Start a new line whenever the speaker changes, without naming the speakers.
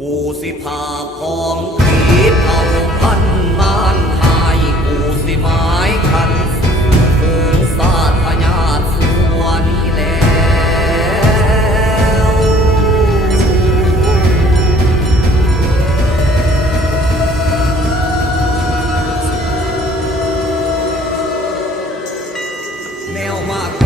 กูสิพาของผีเผาพันมานไทยกูสิหมายคันฝูงสาธยาติสวนี้แล้วแนวมาก